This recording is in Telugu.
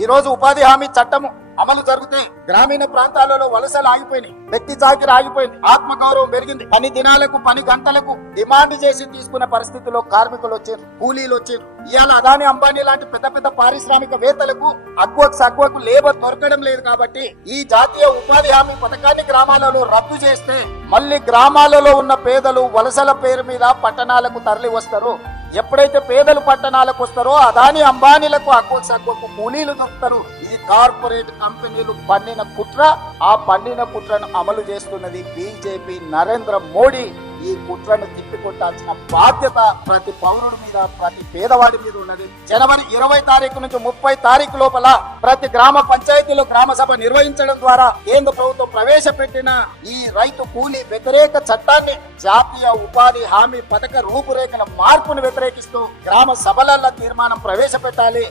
ఈ రోజు ఉపాధి హామీ చట్టము అమలు జరిగితే గ్రామీణ ప్రాంతాలలో వలసలు ఆగిపోయినాయి. వ్యక్తి చాకిరి ఆగిపోయింది. ఆత్మగౌరవం పెరిగింది. పని దినాలకు పని గంటలకు డిమాండ్ చేసి తీసుకునే పరిస్థితిలో కార్మికులు వచ్చారు కూలీలు వచ్చారు. ఇవాళ అదాని అంబానీ లాంటి పెద్ద పెద్ద పారిశ్రామిక వేత్తలకు అగ్వకు సగ్వకు లేబర్ దొరకడం లేదు కాబట్టి ఈ జాతీయ ఉపాధి హామీ పథకాన్ని గ్రామాలలో రద్దు చేస్తే మళ్ళీ గ్రామాలలో ఉన్న పేదలు వలసల పేరు మీద పట్టణాలకు తరలి వస్తారు ఎప్పుడైతే పేదలు పట్టణాలకు వస్తారో అదాని అంబానీలకు అక్కువ సక్కువకు కూలీలు దొరుకుతారు. ఇది కార్పొరేట్ కంపెనీలు పన్నిన కుట్ర. ఆ పన్నిన కుట్రను అమలు చేస్తున్నది బీజేపీ నరేంద్ర మోడీ. ఈ కుట్రను తిప్పికొట్టాల్సిన బాధ్యత ప్రతి పౌరుడి మీద ప్రతి పేదవాడి మీద ఉన్నది. జనవరి ఇరవై తారీఖు నుంచి ముప్పై తారీఖు లోపల ప్రతి గ్రామ పంచాయతీలో గ్రామ సభ నిర్వహించడం ద్వారా కేంద్ర ప్రభుత్వం ప్రవేశపెట్టిన ఈ రైతు కూలీ వ్యతిరేక చట్టాన్ని జాతీయ ఉపాధి హామీ పథక రూపురేఖల మార్పును వ్యతిరేకిస్తూ గ్రామ సభలలో తీర్మానం ప్రవేశపెట్టాలి.